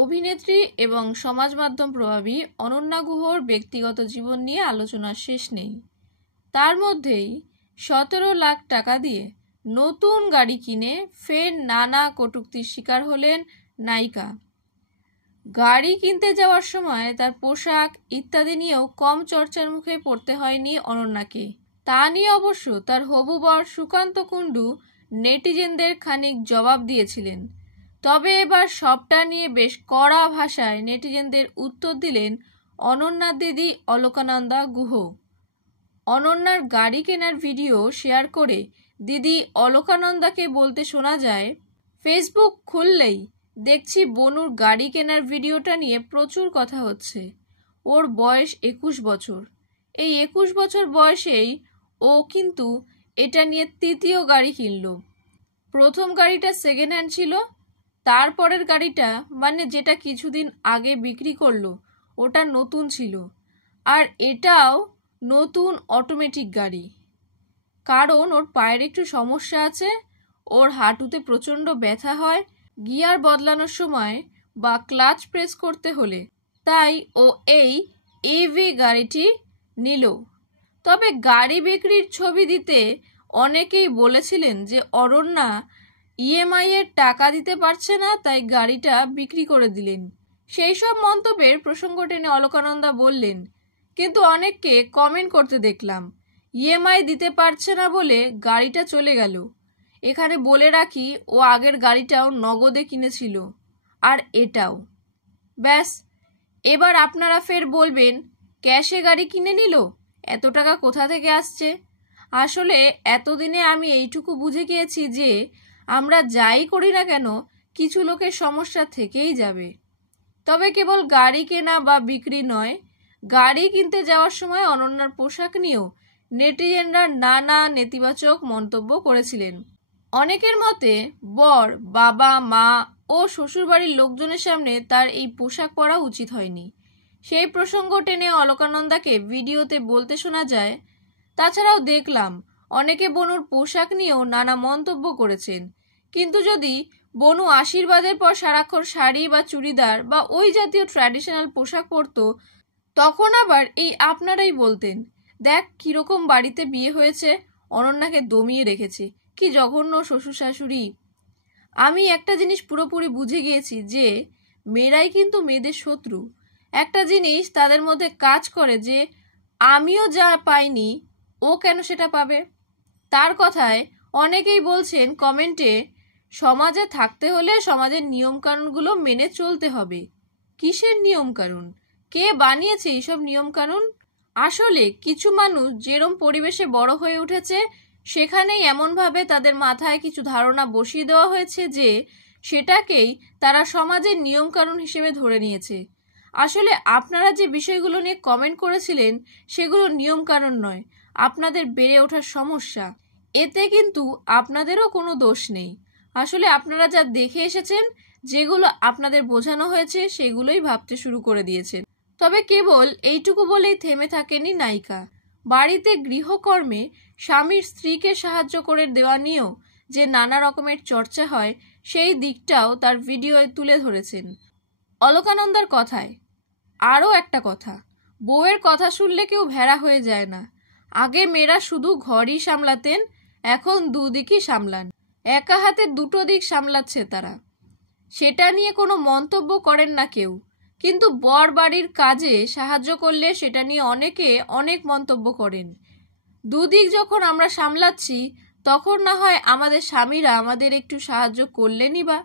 অভিনেত্রী এবং সমাজ মাধ্যম প্রভাবী অনন্যা গুহর ব্যক্তিগত জীবন নিয়ে আলোচনার শেষ নেই। তার মধ্যেই 17 লাখ টাকা দিয়ে নতুন গাড়ি কিনে ফের নানা কটূক্তির শিকার হলেন নায়িকা। গাড়ি কিনতে যাওয়ার সময় তার পোশাক ইত্যাদি নিয়েও কম চর্চার মুখে পড়তে হয়নি অনন্যাকে। তা নিয়ে অবশ্য তার হবু বর সুকান্ত কুণ্ডু নেটিজেনদের খানিক জবাব দিয়েছিলেন। তবে এবার সবটা নিয়ে বেশ কড়া ভাষায় নেটিজেনদের উত্তর দিলেন অনন্যার দিদি অলকানন্দা গুহ। অনন্যার গাড়ি কেনার ভিডিও শেয়ার করে দিদি অলকানন্দাকে বলতে শোনা যায়, ফেসবুক খুললেই দেখছি বনুর গাড়ি কেনার ভিডিওটা নিয়ে প্রচুর কথা হচ্ছে। ওর বয়স 21 বছর। এই 21 বছর বয়সেই ও কিন্তু এটা নিয়ে তৃতীয় গাড়ি কিনল। প্রথম গাড়িটা সেকেন্ড হ্যান্ড ছিল, তারপরের গাড়িটা মানে যেটা কিছুদিন আগে বিক্রি করলো ওটা নতুন ছিল, আর এটাও নতুন অটোমেটিক গাড়ি। কারণ ওর পায়ের একটু সমস্যা আছে, ওর হাঁটুতে প্রচণ্ড ব্যথা হয় গিয়ার বদলানোর সময় বা ক্লাচ প্রেস করতে হলে, তাই ও এই ইভি গাড়িটি নিল। তবে গাড়ি বিক্রির ছবি দিতে অনেকেই বলেছিলেন যে অনন্যা ইএমআই এর টাকা দিতে পারছে না, তাই গাড়িটা বিক্রি করে দিলেন। সেই সব মন্তব্যের প্রসঙ্গ টেনে অলকানন্দা বললেন, কিন্তু অনেককে কমেন্ট করতে দেখলাম ইএমআই দিতে পারছে না বলে গাড়িটা চলে গেল। এখানে বলে রাখি ও আগের গাড়িটাও নগদে কিনেছিল, আর এটাও। ব্যাস, এবার আপনারা ফের বলবেন ক্যাশে গাড়ি কিনে নিল, এত টাকা কোথা থেকে আসছে। আসলে এতদিনে আমি এইটুকু বুঝে গিয়েছি যে আমরা যাই করি না কেন কিছু লোকের সমস্যা থেকেই যাবে। তবে কেবল গাড়ি কেনা বা বিক্রি নয়, গাড়ি কিনতে যাওয়ার সময় অনন্যার পোশাক নিয়েও নেটিজেনরা নানা নেতিবাচক মন্তব্য করেছিলেন। অনেকের মতে বর, বাবা, মা ও শ্বশুরবাড়ির লোকজনের সামনে তার এই পোশাক পরা উচিত হয়নি। সেই প্রসঙ্গ টেনে অলকানন্দাকে ভিডিওতে বলতে শোনা যায়, তাছাড়াও দেখলাম অনেকে বনুর পোশাক নিয়েও নানা মন্তব্য করেছেন, কিন্তু যদি বনু আশীর্বাদের পর সারাক্ষণ শাড়ি বা চুড়িদার বা ওই জাতীয় ট্র্যাডিশনাল পোশাক পরতো, তখন আবার এই আপনারাই বলতেন দেখ কিরকম বাড়িতে বিয়ে হয়েছে, অনন্যাকে দমিয়ে রেখেছে, কি জঘন্য শ্বশুর শাশুড়ি। আমি একটা জিনিস পুরোপুরি বুঝে গিয়েছি যে মেয়েরাই কিন্তু মেয়েদের শত্রু। একটা জিনিস তাদের মধ্যে কাজ করে যে আমিও যা পাইনি ও কেন সেটা পাবে। তার কথায় অনেকেই বলছেন কমেন্টে, সমাজে থাকতে হলে সমাজের নিয়মকানুনগুলো মেনে চলতে হবে। কিসের নিয়মকানুন? কে বানিয়েছে এইসব নিয়মকানুন? আসলে কিছু মানুষ যেরম পরিবেশে বড় হয়ে উঠেছে সেখানেই এমনভাবে তাদের মাথায় কিছু ধারণা বসিয়ে দেওয়া হয়েছে যে সেটাকেই তারা সমাজের নিয়মকানুন হিসেবে ধরে নিয়েছে। আসলে আপনারা যে বিষয়গুলো নিয়ে কমেন্ট করেছিলেন সেগুলো নিয়মকানুন নয়, আপনাদের বেড়ে ওঠার সমস্যা। এতে কিন্তু আপনাদেরও কোনো দোষ নেই। আসলে আপনারা যা দেখে এসেছেন, যেগুলো আপনাদের বোঝানো হয়েছে সেগুলোই ভাবতে শুরু করে দিয়েছেন। তবে কেবল এইটুকু বলেই থেমে থাকেনি নায়িকা। বাড়িতে গৃহকর্মে স্বামীর স্ত্রীকে সাহায্য করে দেওয়া নিয়েও যে নানা রকমের চর্চা হয় সেই দিকটাও তার ভিডিওয়ে তুলে ধরেছেন। অলকানন্দার কথায় আরও একটা কথা, বউয়ের কথা শুনলে কেউ ভেড়া হয়ে যায় না। আগে মেয়েরা শুধু ঘরই সামলাতেন, এখন দুদিকই সামলান। একা হাতে দুটো দিক সামলাচ্ছে তারা, সেটা নিয়ে কোনো মন্তব্য করেন না কেউ। কিন্তু বর বাড়ির কাজে সাহায্য করলে সেটা নিয়ে অনেকে অনেক মন্তব্য করেন। দুদিক যখন আমরা সামলাচ্ছি তখন না হয় আমাদের স্বামীরা আমাদের একটু সাহায্য করলেনই বা।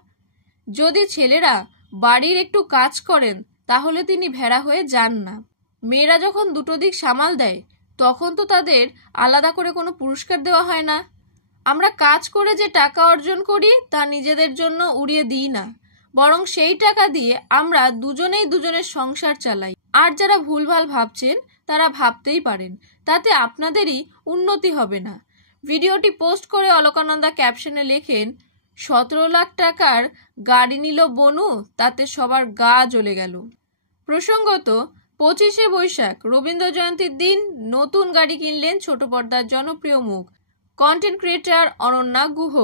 যদি ছেলেরা বাড়ির একটু কাজ করেন তাহলে তিনি ভেড়া হয়ে যান না। মেয়েরা যখন দুটো দিক সামাল দেয় তখন তো তাদের আলাদা করে কোনো পুরস্কার দেওয়া হয় না। আমরা কাজ করে যে টাকা অর্জন করি তা নিজেদের জন্য উড়িয়ে দিই না, বরং সেই টাকা দিয়ে আমরা দুজনেই দুজনের সংসার চালাই। আর যারা ভুলভাল ভাবছেন তারা ভাবতেই পারেন, তাতে আপনাদেরই উন্নতি হবে না। ভিডিওটি পোস্ট করে অলকানন্দা ক্যাপশনে লেখেন, 17 লাখ টাকার গাড়ি নিল বনু, তাতে সবার গা জ্বলে গেল। প্রসঙ্গত 25শে বৈশাখ রবীন্দ্র জয়ন্তীর দিন নতুন গাড়ি কিনলেন ছোট পর্দার জনপ্রিয় মুখ কন্টেন্ট ক্রিয়েটর অনন্যা গুহ,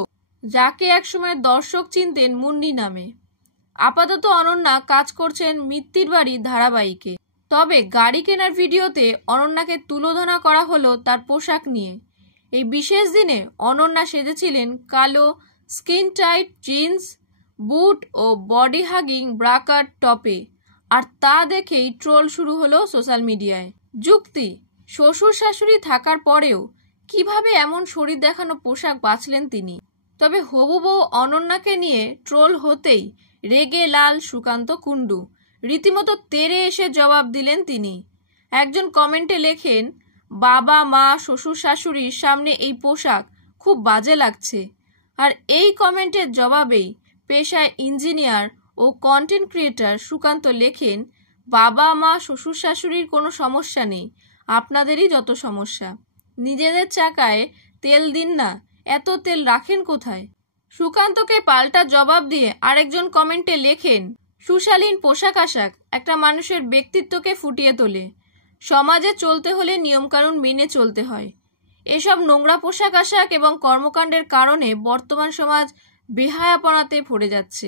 যাকে একসময় দর্শক চিনতেন মুন্নি নামে। আপাতত অনন্যা কাজ করছেন মিত্তির বাড়ি ধারাবাহিকে। তবে গাড়ি কেনার ভিডিওতে অনন্যাকে তুলোধনা করা হলো তার পোশাক নিয়ে। এই বিশেষ দিনে অনন্যা সেজেছিলেন কালো স্কিন টাইট জিন্স, বুট ও বডি হাগিং ব্রাকার টপে, আর তা দেখেই ট্রোল শুরু হলো সোশ্যাল মিডিয়ায়। যুক্তি: শ্বশুর শাশুড়ি থাকার পরেও কিভাবে এমন শরীর দেখানো পোশাক বাছলেন তিনি। তবে হবু বউ অনন্যাকে নিয়ে ট্রোল হতেই রেগে লাল সুকান্ত কুণ্ডু, রীতিমতো তেড়ে এসে জবাব দিলেন তিনি। একজন কমেন্টে লেখেন, বাবা মা শ্বশুর শাশুড়ির সামনে এই পোশাক খুব বাজে লাগছে। আর এই কমেন্টের জবাবেই পেশায় ইঞ্জিনিয়ার ও কন্টেন্ট ক্রিয়েটর সুকান্ত লেখেন, বাবা মা শ্বশুর শাশুড়ির কোনো সমস্যা নেই, আপনাদেরই যত সমস্যা। নিজেদের চাকায় তেল দিন না, এত তেল রাখেন কোথায়। সুকান্তকে পাল্টা জবাব দিয়ে আরেকজন কমেন্টে লেখেন, সুশালীন পোশাক আশাক একটা মানুষের ব্যক্তিত্বকে ফুটিয়ে তোলে। সমাজে চলতে হলে নিয়মকানুন মেনে চলতে হয়। এসব নোংরা পোশাক আশাক এবং কর্মকাণ্ডের কারণে বর্তমান সমাজ বেহায়াপনাতে ভরে যাচ্ছে।